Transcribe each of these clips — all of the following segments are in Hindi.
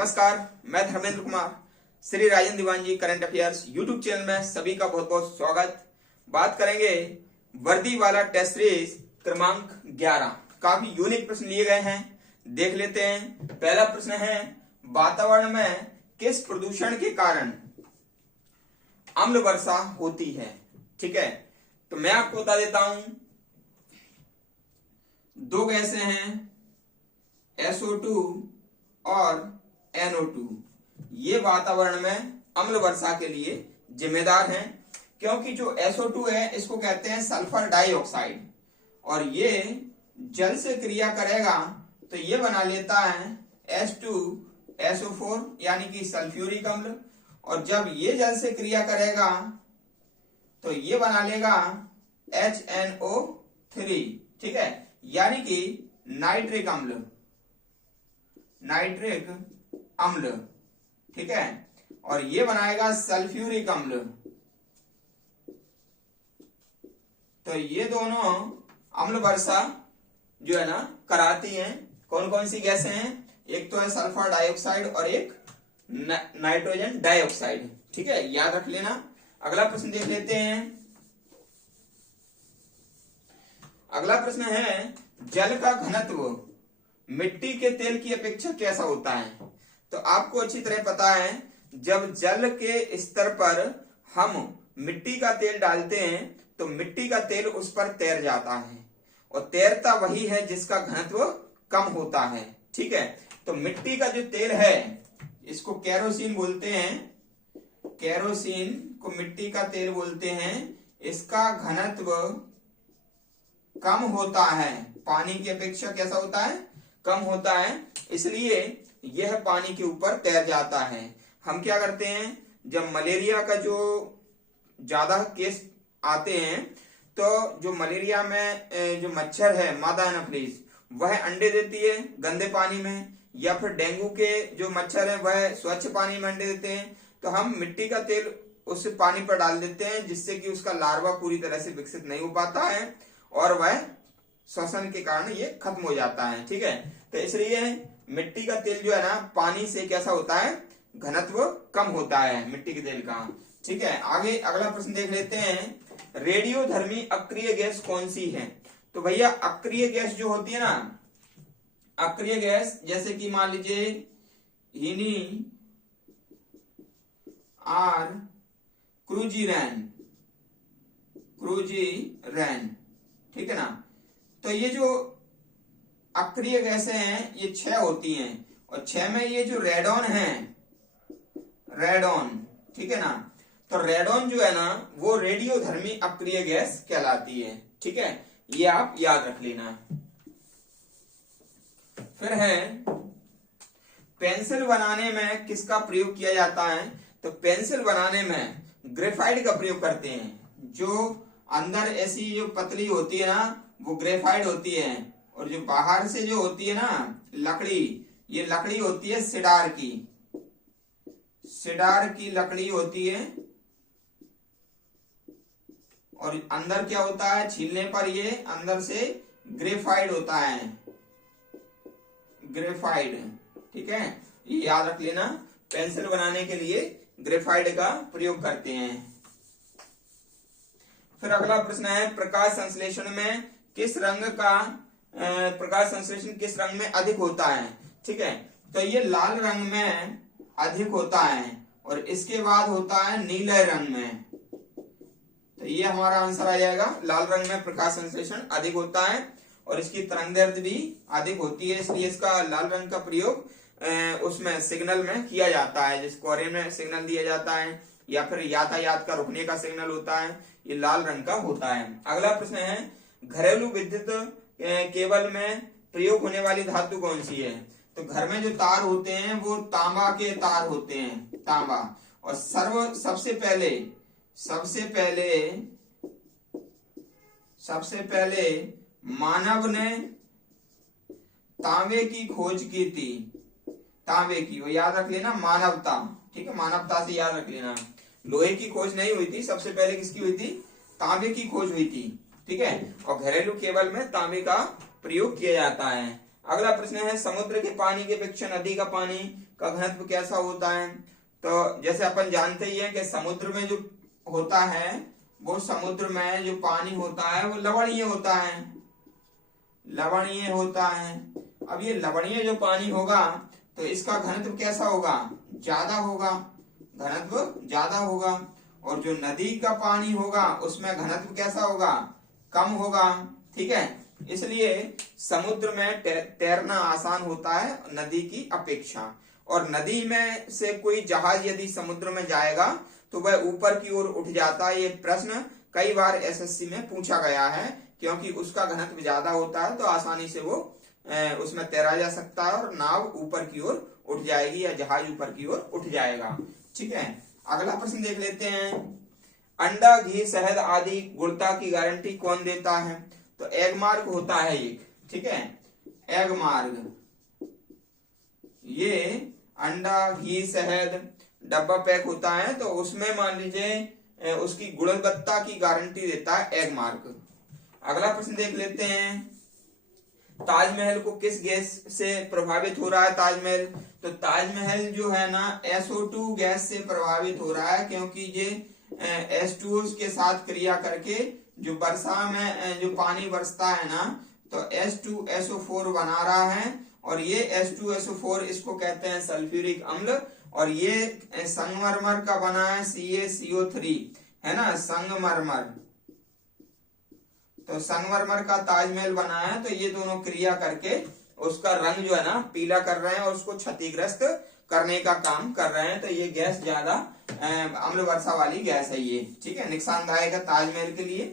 नमस्कार, मैं धर्मेंद्र कुमार। श्री राजन दीवान जी करंट अफेयर्स यूट्यूब चैनल में सभी का बहुत बहुत स्वागत। बात करेंगे वर्दी वाला टेस्ट सीरीज क्रमांक 11। काफी यूनिक प्रश्न लिए गए हैं, देख लेते हैं। पहला प्रश्न है, वातावरण में किस प्रदूषण के कारण अम्ल वर्षा होती है? ठीक है, तो मैं आपको बता देता हूं। दो गैसें हैं, SO2 और NO2। ये वातावरण में अम्ल वर्षा के लिए जिम्मेदार हैं, क्योंकि जो SO2 है इसको कहते हैं सल्फर डाइऑक्साइड, और ये जल से क्रिया करेगा तो ये बना लेता है H2SO4 यानी कि सल्फ्यूरिक अम्ल, और जब ये जल से क्रिया करेगा तो ये बना लेगा HNO3। ठीक है, यानी कि नाइट्रिक अम्ल, नाइट्रिक अम्ल। ठीक है, और ये बनाएगा सल्फ्यूरिक अम्ल। तो ये दोनों अम्ल वर्षा जो है ना कराती हैं। कौन कौन सी गैसें हैं? एक तो है सल्फर डाइऑक्साइड और एक नाइट्रोजन डाइऑक्साइड। ठीक है, याद रख लेना। अगला प्रश्न देख लेते हैं। अगला प्रश्न है, जल का घनत्व मिट्टी के तेल की अपेक्षा कैसा होता है? तो आपको अच्छी तरह पता है, जब जल के स्तर पर हम मिट्टी का तेल डालते हैं तो मिट्टी का तेल उस पर तैर जाता है, और तैरता वही है जिसका घनत्व कम होता है। ठीक है, तो मिट्टी का जो तेल है इसको केरोसिन बोलते हैं, केरोसिन को मिट्टी का तेल बोलते हैं। इसका घनत्व कम होता है, पानी की अपेक्षा कैसा होता है? कम होता है, इसलिए यह पानी के ऊपर तैर जाता है। हम क्या करते हैं, जब मलेरिया का जो ज्यादा केस आते हैं तो जो मलेरिया में जो मच्छर है मादा एनोफिलीज, वह अंडे देती है गंदे पानी में, या फिर डेंगू के जो मच्छर है वह स्वच्छ पानी में अंडे देते हैं। तो हम मिट्टी का तेल उस पानी पर डाल देते हैं, जिससे कि उसका लार्वा पूरी तरह से विकसित नहीं हो पाता है और वह श्वसन के कारण ये खत्म हो जाता है। ठीक है, तो इसलिए मिट्टी का तेल जो है ना पानी से कैसा होता है? घनत्व कम होता है मिट्टी के तेल का। ठीक है, आगे अगला प्रश्न देख लेते हैं। रेडियोधर्मी अक्रिय गैस कौन सी है? तो भैया अक्रिय गैस जो होती है ना, अक्रिय गैस जैसे कि मान लीजिए हीनी आर क्रूजीरैन, क्रूजीरैन। ठीक है ना, तो ये जो अक्रिय गैसें हैं ये 6 होती हैं, और 6 में ये जो रेडॉन है, रेडॉन, ठीक है ना, तो रेडॉन जो है ना वो रेडियोधर्मी अक्रिय गैस कहलाती है। ठीक है, ये आप याद रख लेना। फिर है, पेंसिल बनाने में किसका प्रयोग किया जाता है? तो पेंसिल बनाने में ग्रेफाइट का प्रयोग करते हैं। जो अंदर ऐसी जो पतली होती है ना वो ग्रेफाइट होती है, और जो बाहर से जो होती है ना लकड़ी, ये लकड़ी होती है सिडार की, सिडार की लकड़ी होती है। और अंदर क्या होता है? छीलने पर ये अंदर से ग्रेफाइट होता है, ग्रेफाइट। ठीक है, ये याद रख लेना। पेंसिल बनाने के लिए ग्रेफाइट का प्रयोग करते हैं। फिर अगला प्रश्न है, प्रकाश संश्लेषण में किस रंग का प्रकाश संश्लेषण किस रंग में अधिक होता है? ठीक है, तो ये लाल रंग में अधिक होता है, और इसके बाद होता है नीले रंग में। तो ये हमारा आंसर आ जाएगा, लाल रंग में प्रकाश संश्लेषण अधिक होता है और इसकी तरंगदैर्ध्य भी अधिक होती है, इसलिए इसका लाल रंग का प्रयोग उसमें सिग्नल में किया जाता है। जिस कोरे में सिग्नल दिया जाता है या फिर यातायात का रुकने का सिग्नल होता है, ये लाल रंग का होता है। अगला प्रश्न है, घरेलू विद्युत केबल में प्रयोग होने वाली धातु कौन सी है? तो घर में जो तार होते हैं वो तांबा के तार होते हैं, तांबा। और सबसे पहले मानव ने तांबे की खोज की थी, तांबे की, वो याद रख लेना, मानवता। ठीक है, मानवता से याद रख लेना। लोहे की खोज नहीं हुई थी, सबसे पहले किसकी हुई थी? तांबे की खोज हुई थी। ठीक है, और घरेलू केबल में तांबे का प्रयोग किया जाता है। अगला प्रश्न है, समुद्र के पानी की अपेक्षा नदी का पानी का घनत्व कैसा होता है? तो जैसे अपन जानते ही है कि समुद्र में जो होता है, वो समुद्र में जो पानी होता है वो लवणीय होता है, लवणीय होता है। अब ये लवणीय जो पानी होगा तो इसका घनत्व कैसा होगा? ज्यादा होगा, घनत्व ज्यादा होगा। और जो नदी का पानी होगा उसमें घनत्व कैसा होगा? कम होगा। ठीक है, इसलिए समुद्र में तैरना आसान होता है नदी की अपेक्षा। और नदी में से कोई जहाज यदि समुद्र में जाएगा तो वह ऊपर की ओर उठ जाता है। ये प्रश्न कई बार एसएससी में पूछा गया है, क्योंकि उसका घनत्व ज्यादा होता है तो आसानी से वो उसमें तैरा जा सकता है और नाव ऊपर की ओर उठ जाएगी या जहाज ऊपर की ओर उठ जाएगा। ठीक है, अगला प्रश्न देख लेते हैं। अंडा, घी, शहद आदि गुणता की गारंटी कौन देता है? तो एग मार्क होता है एक। ठीक है, एग मार्क, ये अंडा, घी, शहद डब्बा पैक होता है तो उसमें मान लीजिए उसकी गुणवत्ता की गारंटी देता है एग मार्क। अगला प्रश्न देख लेते हैं। ताजमहल को किस गैस से प्रभावित हो रहा है? ताजमहल, तो ताजमहल जो है ना SO2 गैस से प्रभावित हो रहा है, क्योंकि ये H2O के साथ क्रिया करके जो वर्षा में जो पानी बरसता है ना तो H2SO4 बना रहा है। और ये H2SO4 इसको कहते हैं सल्फ्यूरिक अम्ल। और ये संगमरमर का बना है CaCO3, है ना, संगमरमर। तो संगमरमर का ताजमहल बना है, तो ये दोनों क्रिया करके उसका रंग जो है ना पीला कर रहे हैं और उसको क्षतिग्रस्त करने का काम कर रहे हैं। तो ये गैस ज्यादा अम्ल वर्षा वाली गैस है ये। ठीक है, नुकसानदायक है ताजमहल के लिए।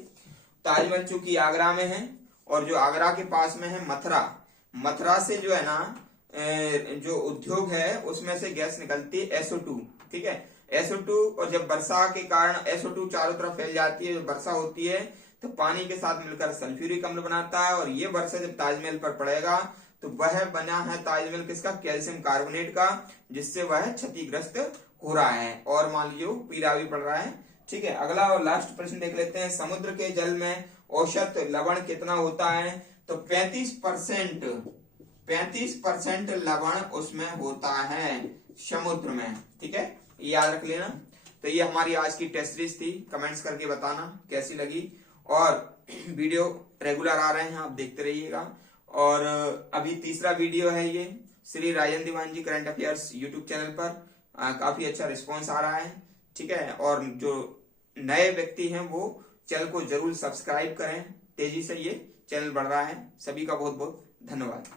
ताजमहल चूंकि आगरा में है और जो आगरा के पास में है मथुरा, मथुरा से जो है ना जो उद्योग है उसमें से गैस निकलती है SO2। ठीक है, SO2, और जब वर्षा के कारण SO2 चारों तरफ फैल जाती है, जब वर्षा होती है तो पानी के साथ मिलकर सल्फ्यूरिक अम्ल बनाता है। और ये वर्षा जब ताजमहल पर पड़ेगा तो वह बना है ताजमहल किसका? कैल्शियम कार्बोनेट का, जिससे वह क्षतिग्रस्त हो रहा है और मान लीजिए पीला भी पड़ रहा है। ठीक है, अगला और लास्ट प्रश्न देख लेते हैं। समुद्र के जल में औसत लवण कितना होता है? तो 35% लवण उसमें होता है समुद्र में। ठीक है, याद रख लेना। तो ये हमारी आज की टेस्ट सीरीज थी। कमेंट्स करके बताना कैसी लगी। और वीडियो रेगुलर आ रहे हैं, आप देखते रहिएगा। और अभी तीसरा वीडियो है ये श्री राजन दीवान जी करंट अफेयर्स यूट्यूब चैनल पर। काफी अच्छा रिस्पॉन्स आ रहा है। ठीक है, और जो नए व्यक्ति हैं वो चैनल को जरूर सब्सक्राइब करें। तेजी से ये चैनल बढ़ रहा है। सभी का बहुत बहुत धन्यवाद।